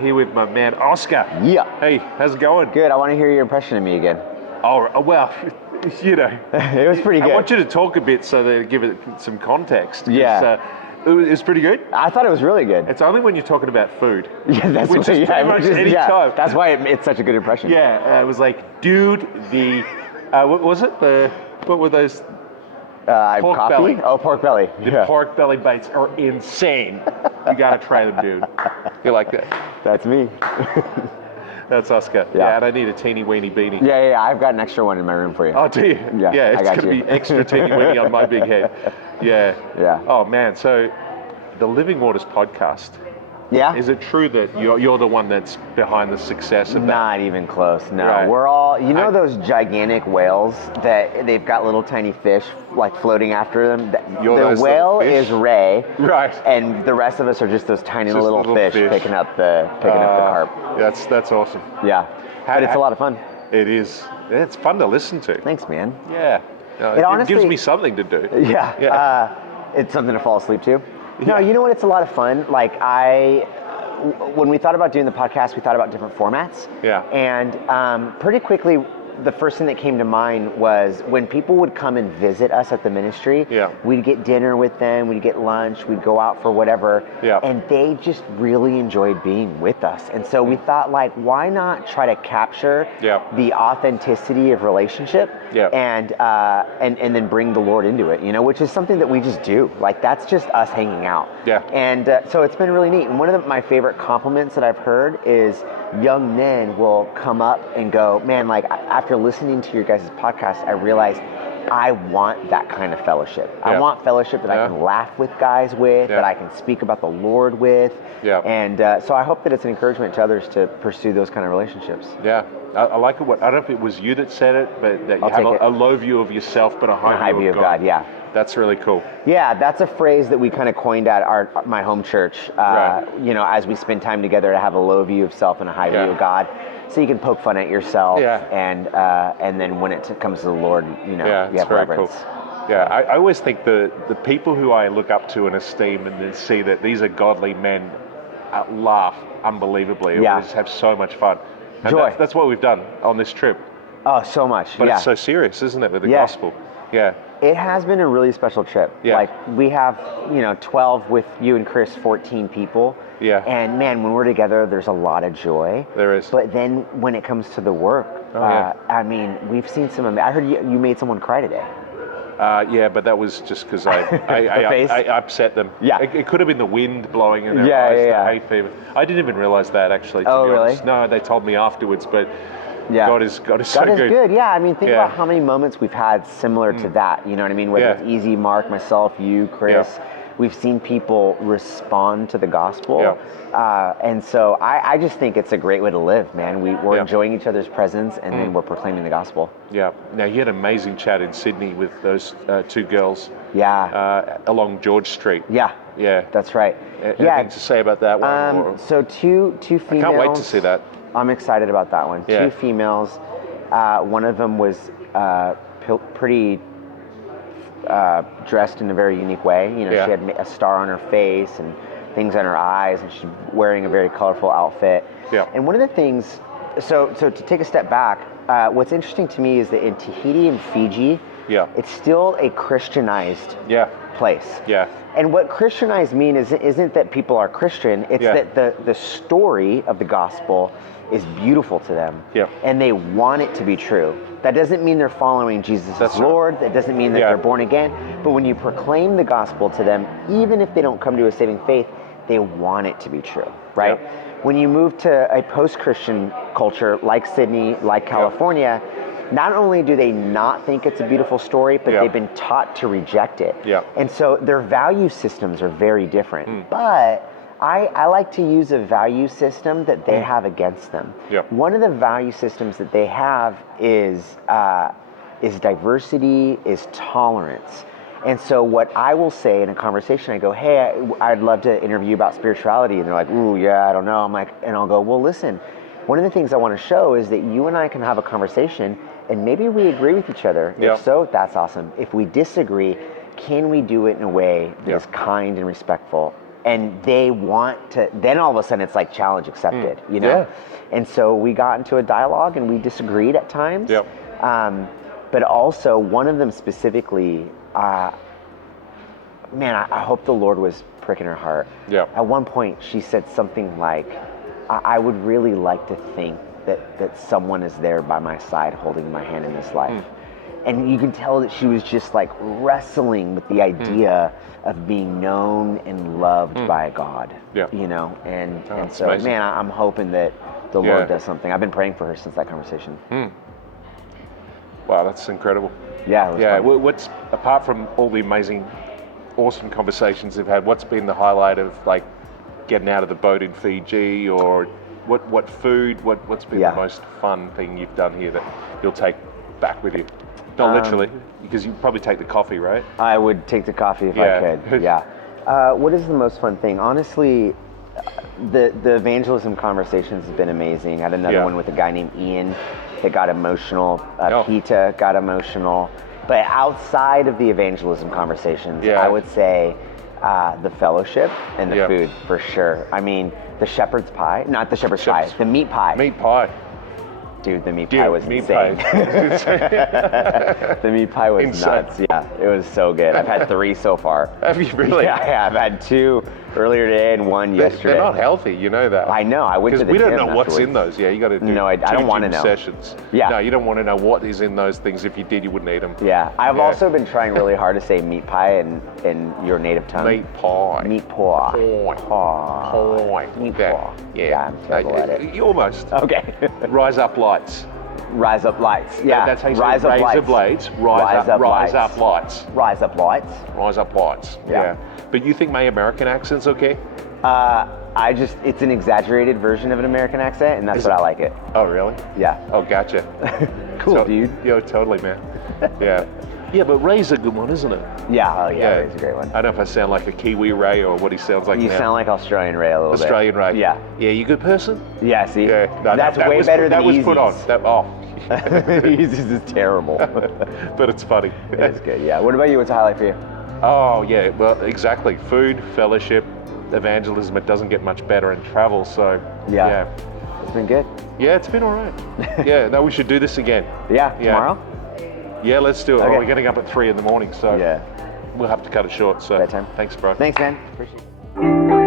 here with my man, Oscar. Yeah. Hey, how's it going? Good. I want to hear your impression of me again. Oh, well, you know. It was pretty good. I want you to talk a bit so that give it some context. Yeah. It was pretty good. I thought it was really good. It's only when you're talking about food. Yeah, that's which is pretty much any time. That's why it's such a good impression. Yeah, it was like, dude, what was it? What were those? Pork coffee? belly. Oh, pork belly. The pork belly bites are insane. You gotta try them, dude. You like that? That's me. That's Oscar. Yeah, and I need a teeny weeny beanie. Yeah. I've got an extra one in my room for you. Oh, do you? Yeah, it's gonna be extra teeny weeny on my big head. Yeah. Yeah. Oh man, so the Living Waters podcast. Yeah. Is it true that you're the one that's behind the success of that? Not even close. No, Right. we're all. You know those gigantic whales that they've got little tiny fish like floating after them. The whale is Ray. Right. And the rest of us are just those tiny little fish picking up the carp. That's awesome. Yeah. But it's a lot of fun. It is. It's fun to listen to. Thanks, man. Yeah. It honestly gives me something to do. Yeah. It's something to fall asleep to. No, you know what? It's a lot of fun. Like when we thought about doing the podcast, we thought about different formats. Yeah. And pretty quickly, the first thing that came to mind was when people would come and visit us at the ministry, we'd get dinner with them, we'd get lunch, we'd go out for whatever, and they just really enjoyed being with us. And so we thought, like, why not try to capture the authenticity of relationship and then bring the Lord into it, which is something that we just do. Like, that's just us hanging out. Yeah. And so it's been really neat. And one of my favorite compliments that I've heard is young men will come up and go, man, like, after listening to your guys' podcast, I realized I want that kind of fellowship. I want fellowship that I can laugh with guys with, that I can speak about the Lord with. And so I hope that it's an encouragement to others to pursue those kind of relationships. Yeah. I like it. I don't know if it was you that said it, but that you have a low view of yourself, but a high view of God. Yeah. That's really cool. Yeah, that's a phrase that we kind of coined at my home church. As we spend time together, to have a low view of self and a high view of God, so you can poke fun at yourself. And then when it comes to the Lord, you have reverence. Cool. Yeah, I always think the people who I look up to and esteem, and then see that these are godly men, laugh unbelievably. Always have so much fun. And Joy. That's what we've done on this trip. Oh, so much. But it's so serious, isn't it, with the gospel? Yeah. It has been a really special trip. Yeah. Like, we have, 12 with you and Chris, 14 people. Yeah. And man, when we're together, there's a lot of joy. There is. But then when it comes to the work, I mean, we've seen I heard you made someone cry today. But that was just because I upset them. Yeah. It could have been the wind blowing in their eyes, the hay fever. I didn't even realize that, actually, to be honest. No, they told me afterwards, but God is so good. God is good. Yeah, I mean, think about how many moments we've had similar to that. You know what I mean? Whether it's Easy, Mark, myself, you, Chris. We've seen people respond to the gospel. And so I just think it's a great way to live, man. We're enjoying each other's presence, and then we're proclaiming the gospel. Yeah. Now, you had an amazing chat in Sydney with those two girls. Yeah. Along George Street. Yeah. Yeah. That's right. Anything to say about that one? So two females. I can't wait to see that. I'm excited about that one. Yeah. Two females. One of them was pretty dressed in a very unique way. She had a star on her face and things on her eyes, and she's wearing a very colorful outfit. Yeah. And one of the things, so to take a step back, what's interesting to me is that in Tahiti and Fiji, it's still a Christianized place. Yeah. And what Christianized means isn't that people are Christian, it's that the story of the gospel is beautiful to them, and they want it to be true. That doesn't mean they're following Jesus as Lord. That doesn't mean that they're born again. But when you proclaim the gospel to them, even if they don't come to a saving faith, they want it to be true, right? When you move to a post-Christian culture like Sydney, like California, not only do they not think it's a beautiful story, but they've been taught to reject it. And so their value systems are very different. But I like to use a value system that they have against them. One of the value systems that they have is diversity, is tolerance. And so what I will say in a conversation, I go, hey, I'd love to interview you about spirituality. And they're like, ooh, yeah, I don't know. I'm like, and I'll go, well, listen, one of the things I want to show is that you and I can have a conversation and maybe we agree with each other. If so, that's awesome. If we disagree, can we do it in a way that is kind and respectful and they want to, then all of a sudden it's like challenge accepted, you know? Yeah. And so we got into a dialogue and we disagreed at times. Yep. But also one of them specifically, I hope the Lord was pricking her heart. Yeah. At one point she said something like, I would really like to think that someone is there by my side holding my hand in this life. And you can tell that she was just like wrestling with the idea of being known and loved by God, you know? And so, amazing. Man, I'm hoping that the Lord does something. I've been praying for her since that conversation. Wow, that's incredible. Yeah. What's, apart from all the amazing, awesome conversations they've had, what's been the highlight of like getting out of the boat in Fiji, or what food, what's been the most fun thing you've done here that you'll take back with you? Not literally, because you probably take the coffee, right? I would take the coffee if I could, what is the most fun thing? Honestly, the evangelism conversations have been amazing. I had another one with a guy named Ian that got emotional. Peta got emotional. But outside of the evangelism conversations, I would say the fellowship and the food for sure. I mean, the shepherd's pie, not the shepherd's pie, the meat pie. Meat pie. Dude, the meat pie was insane. The meat pie was nuts. Yeah, it was so good. I've had 3 so far. Have you really? Yeah, I've had 2 earlier today and 1 yesterday. They're not healthy, you know that. I know. I went to the gym. Because we don't know afterwards. what's in those. Yeah, you got to do I don't want to know. sessions. Yeah. No, you don't want to know what is in those things. If you did, you wouldn't eat them. Yeah. I've also been trying really hard to say meat pie in your native tongue. Meat pie. Meat pie. Pie. Meat pie. Yeah, I'm terrible at it. You almost. Okay. Rise up lights. Rise up lights. Yeah. That's how you rise say up razor lights. blades. Rise up lights. Rise up lights. Rise up lights. Yeah. But you think my American accent's okay? It's an exaggerated version of an American accent, and that's what I like it. Oh, really? Yeah. Oh, gotcha. Cool, dude. Yo, totally, man. Yeah. Yeah, but Ray's a good one, isn't it? Yeah, Ray's a great one. I don't know if I sound like a Kiwi Ray or what he sounds like You now. sound like Australian Ray a little bit. Australian Ray. Yeah. Yeah, you a good person? Yeah, see? Yeah. No, that's way better than That was put on. Easy's is terrible. But it's funny. It's good, yeah. What about you? What's a highlight for you? Oh, yeah, well, exactly. Food, fellowship, evangelism. It doesn't get much better in travel, so yeah. It's been good. Yeah, it's been all right. Yeah, no, we should do this again. Yeah, tomorrow? Yeah, let's do it. Okay. Oh, we're getting up at 3 in the morning, so we'll have to cut it short. So Bedtime. Thanks, bro. Thanks, man. Appreciate it.